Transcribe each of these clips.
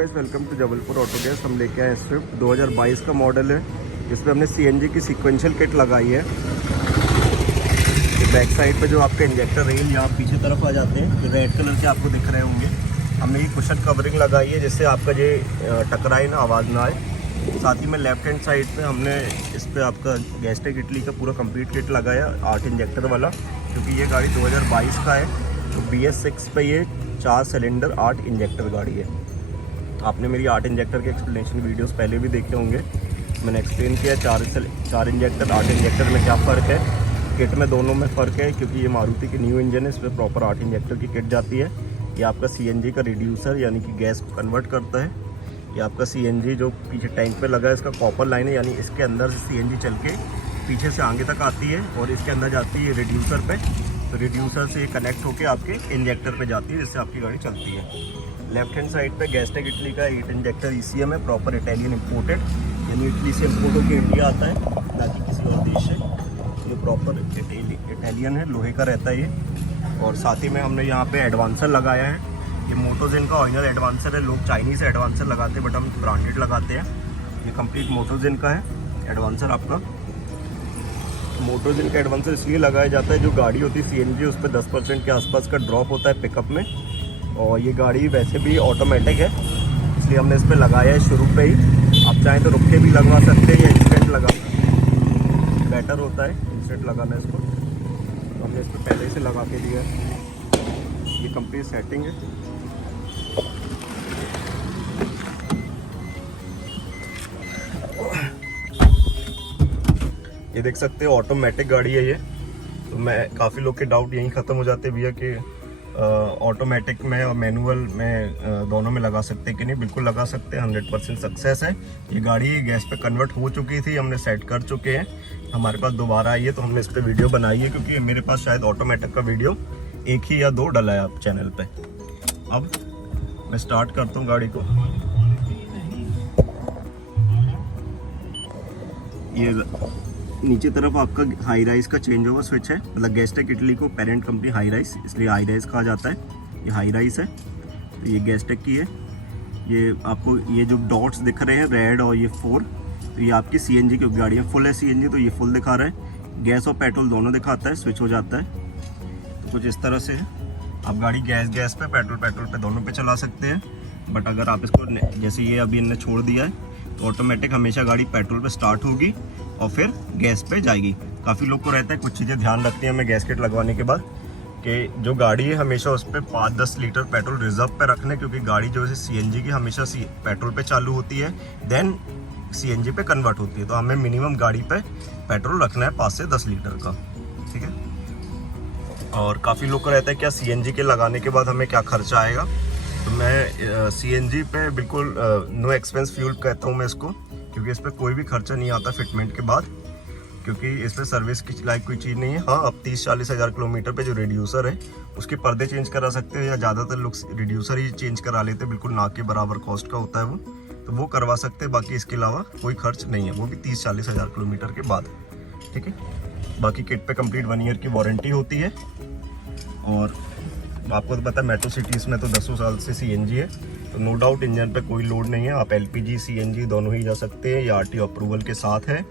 Guys, welcome to Jabalpur auto gas. हम लेके आए स्विफ्ट 2022 का मॉडल है। इसमें हमने सीएनजी की सीक्वेंशियल किट लगाई है। बैक साइड पे जो आपका इंजेक्टर रेल यहाँ पीछे तरफ आ जाते हैं, जो रेड कलर के आपको दिख रहे होंगे, हमने ये कुशन कवरिंग लगाई है जिससे आपका ये टकराए ना, आवाज़ ना आए। साथ ही में लेफ्ट हैंड साइड पे हमने इस पर आपका गैस्टेक इटली का पूरा कंप्लीट किट लगाया 8 इंजेक्टर वाला, क्योंकि ये गाड़ी 2022 का है। तो BS6 पे ये 4 सिलेंडर 8 इंजेक्टर गाड़ी है। आपने मेरी 8 इंजेक्टर के एक्सप्लेनेशन वीडियोस पहले भी देखे होंगे। मैंने एक्सप्लेन किया 4 इंजेक्टर 8 इंजेक्टर में क्या फ़र्क है। किट में दोनों में फ़र्क है, क्योंकि ये मारुति की न्यू इंजन है, इस पर प्रॉपर 8 इंजेक्टर की किट जाती है। ये आपका CNG का रिड्यूसर यानी कि गैस को कन्वर्ट करता है। ये आपका CNG जो पीछे टैंक पे लगा है, इसका कॉपर लाइन है, यानी इसके अंदर से CNG चल के पीछे से आगे तक आती है और इसके अंदर जाती है रिड्यूसर पे। तो रिड्यूसर से ये कनेक्ट होकर आपके इंजेक्टर पे जाती है, जिससे आपकी गाड़ी चलती है। लेफ्ट हैंड साइड पे गैस्टेक इटली का 8 इंजेक्टर ECM है, प्रॉपर इटालियन इम्पोर्टेड, यानी इटली से इम्पोर्ट होकर इंडिया आता है, ना कि किसी और देश से। ये प्रॉपर इटालियन है, लोहे का रहता है ये। और साथ ही में हमने यहाँ पे एडवांसर लगाया है। ये मोटोजेन का ओरिजिनल एडवांसर है। लोग चाइनीज़ एडवांसर लगाते हैं, बट हम ब्रांडेड लगाते हैं। ये कंप्लीट मोटोजेन का है एडवांसर। आपका मोटोजेन का एडवांसर इसलिए लगाया जाता है, जो गाड़ी होती है CNG उस पर 10% के आसपास का ड्रॉप होता है पिकअप में। और ये गाड़ी वैसे भी ऑटोमेटिक है, इसलिए हमने इस पर लगाया है शुरू पे ही। आप चाहें तो रुक के भी लगवा सकते हैं या इंस्टेंट लगा, बेटर होता है इंस्टेंट लगाना इसको। तो हमने इस पर पहले से लगा के दिया है। ये कंप्लीट सेटिंग है। ये देख सकते हैं ऑटोमेटिक गाड़ी है ये। तो मैं काफ़ी लोग के डाउट यहीं ख़त्म हो जाते हैं भैया कि ऑटोमेटिक में और मैनुअल में दोनों में लगा सकते हैं कि नहीं। बिल्कुल लगा सकते हैं, 100% सक्सेस है। ये गाड़ी गैस पे कन्वर्ट हो चुकी थी, हमने सेट कर चुके हैं। हमारे पास दोबारा आई है तो हमने इस पर वीडियो बनाई है, क्योंकि मेरे पास शायद ऑटोमेटिक का वीडियो 1 ही या 2 डला है आप चैनल पे। अब मैं स्टार्ट करता हूँ गाड़ी को। ये नीचे तरफ आपका हाई राइज का चेंज ओवर स्विच है, मतलब गैस्टेक इटली को पेरेंट कंपनी हाई राइज, इसलिए हाई राइज कहा जाता है। ये हाई राइज है, तो ये गैस्टेक की है। ये आपको ये जो डॉट्स दिख रहे हैं रेड और ये 4, तो ये आपकी CNG की गाड़ी है। फुल है CNG, तो ये फुल दिखा रहा है। गैस और पेट्रोल दोनों दिखाता है, स्विच हो जाता है। तो कुछ इस तरह से आप गाड़ी गैस पे पेट्रोल पे दोनों पे चला सकते हैं। बट अगर आप इसको जैसे ये अभी इन्हें छोड़ दिया है, तो ऑटोमेटिक हमेशा गाड़ी पेट्रोल पे स्टार्ट होगी और फिर गैस पे जाएगी। काफ़ी लोग को रहता है, कुछ चीज़ें ध्यान रखती हैं हमें गैस किट लगवाने के बाद, कि जो गाड़ी है हमेशा उस पर 5-10 लीटर पेट्रोल रिजर्व पे रखना है, क्योंकि गाड़ी जो है CNG की हमेशा पेट्रोल पे चालू होती है, देन CNG पे कन्वर्ट होती है। तो हमें मिनिमम गाड़ी पे पेट्रोल रखना है 5 से 10 लीटर का, ठीक है। और काफ़ी लोग को रहता है क्या CNG के लगाने के बाद हमें क्या खर्चा आएगा। तो मैं CNG पे बिल्कुल नो एक्सपेंस फ्यूल कहता हूँ मैं इसको, क्योंकि इस पर कोई भी खर्चा नहीं आता फिटमेंट के बाद, क्योंकि इस पर सर्विस की लाइक कोई चीज़ नहीं है। हाँ, अब 30-40 हज़ार किलोमीटर पे जो रिड्यूसर है उसके पर्दे चेंज करा सकते हैं, या ज़्यादातर लोग रिड्यूसर ही चेंज करा लेते हैं, बिल्कुल ना के बराबर कॉस्ट का होता है वो, तो वो करवा सकते हैं। बाकी इसके अलावा कोई खर्च नहीं है, वो भी 30-40 हज़ार किलोमीटर के बाद, ठीक है। बाकी किट पे कंप्लीट 1 ईयर की वारंटी होती है। और आपको तो पता है मेट्रो सिटीज़ में तो 10 साल से CNG है, तो नो डाउट इंजन पे कोई लोड नहीं है। आप LPG CNG दोनों ही जा सकते हैं, ये RTO अप्रूवल के साथ है।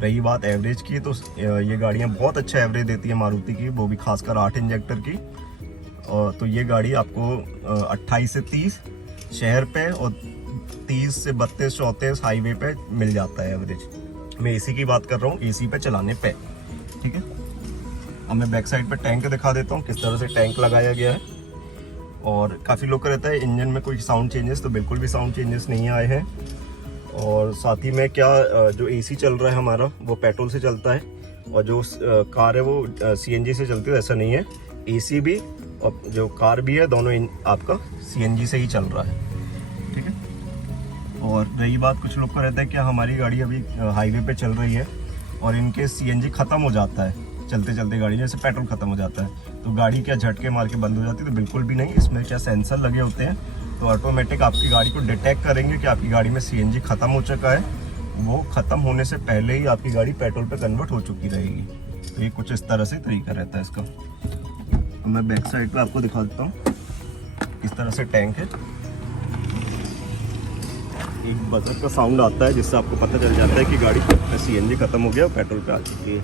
रही बात एवरेज की, तो ये गाड़ियाँ बहुत अच्छा एवरेज देती है मारुति की, वो भी खासकर 8 इंजेक्टर की। और तो ये गाड़ी आपको 28 से 30 शहर पे और 30 से 32-34 हाईवे पे मिल जाता है एवरेज। मैं AC की बात कर रहा हूँ, AC पे चलाने पे, ठीक है। अब मैं बैक साइड पे टैंक दिखा देता हूँ, किस तरह से टैंक लगाया गया है। और काफ़ी लोग का रहता है इंजन में कोई साउंड चेंजेस, तो बिल्कुल भी साउंड चेंजेस नहीं आए हैं। और साथ ही में क्या जो AC चल रहा है हमारा वो पेट्रोल से चलता है, और जो कार है वो CNG से चलती है, ऐसा नहीं है। AC भी और जो कार भी है दोनों आपका CNG से ही चल रहा है, ठीक है। और रही बात, कुछ लोग का रहता है कि हमारी गाड़ी अभी हाईवे पे चल रही है और इनके CNG ख़त्म हो जाता है चलते चलते, गाड़ी जैसे पेट्रोल ख़त्म हो जाता है, तो गाड़ी क्या झटके मार के बंद हो जाती है। तो बिल्कुल भी नहीं, इसमें क्या सेंसर लगे होते हैं, तो ऑटोमेटिक आपकी गाड़ी को डिटेक्ट करेंगे कि आपकी गाड़ी में CNG ख़त्म हो चुका है। वो ख़त्म होने से पहले ही आपकी गाड़ी पेट्रोल पे कन्वर्ट हो चुकी रहेगी। तो ये कुछ इस तरह से तरीका रहता है इसका। तो मैं बैक साइड पे आपको दिखा देता हूँ, इस तरह से टैंक है। एक बजर का साउंड आता है जिससे आपको पता चल जाता है कि गाड़ी में सीएनजी ख़त्म हो गया, पेट्रोल पे आ चुकी है।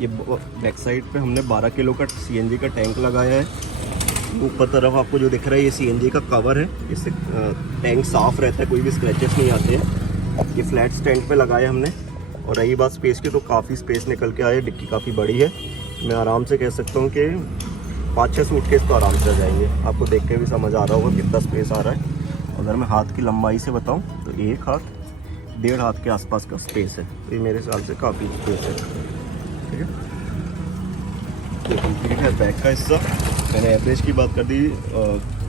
ये बैक साइड पे हमने 12 किलो का सीएनजी का टैंक लगाया है। ऊपर तरफ आपको जो दिख रहा है ये सीएनजी का कवर है, इससे टैंक साफ़ रहता है, कोई भी स्क्रैचेस नहीं आते हैं। ये फ्लैट स्टैंड पे लगाया हमने। और रही बात स्पेस की, तो काफ़ी स्पेस निकल के आए, डिक्की काफ़ी बड़ी है। मैं आराम से कह सकता हूँ कि 5-6 सूटकेस तो आराम से आ जाएंगे। आपको देख के भी समझ आ रहा होगा कितना स्पेस आ रहा है। अगर मैं हाथ की लंबाई से बताऊं तो 1 हाथ 1.5 हाथ के आसपास का स्पेस है। तो ये मेरे हिसाब से काफ़ी स्पेस है। ठीक है, ये कंप्लीट है बैक का हिस्सा। मैंने एवरेज की बात कर दी,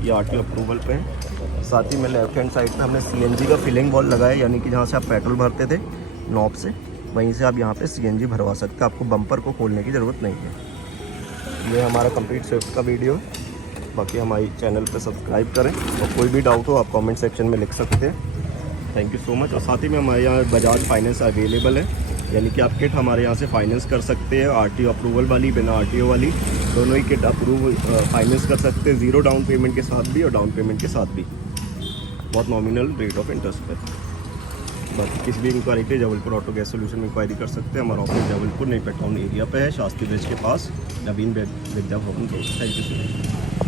ये आरटीओ अप्रूवल पे है। साथ ही में लेफ्ट हैंड साइड पे हमने सीएनजी का फिलिंग वॉल लगाया, यानी कि जहाँ से आप पेट्रोल भरते थे नॉब से, वहीं से आप यहाँ पे सीएनजी भरवा सकते हैं। आपको बम्पर को खोलने की ज़रूरत नहीं है। ये हमारा कंप्लीट स्विफ्ट का वीडियो है। बाकी हमारे चैनल पे सब्सक्राइब करें, और कोई भी डाउट हो आप कमेंट सेक्शन में लिख सकते हैं। Thank you so much. और साथ ही में हमारे यहाँ बजाज फाइनेंस अवेलेबल है, यानी कि आप किट हमारे यहाँ से फाइनेंस कर सकते हैं। आरटीओ अप्रूवल वाली, बिना आरटीओ वाली, दोनों ही किट अप्रूव फाइनेंस कर सकते हैं, 0 डाउन पेमेंट के साथ भी और डाउन पेमेंट के साथ भी, बहुत नॉमिनल रेट ऑफ इंटरेस्ट पर। बाकी किसी भी इंक्वायरी के जबलपुर ऑटो गैस सोल्यूशन में इंक्वायरी कर सकते हैं। हमारा ऑफिस जबलपुर नई टाउन एरिया पे है, शास्त्री ब्रिज के पास, नवीन Vidya Bhavan road. Thank you so much.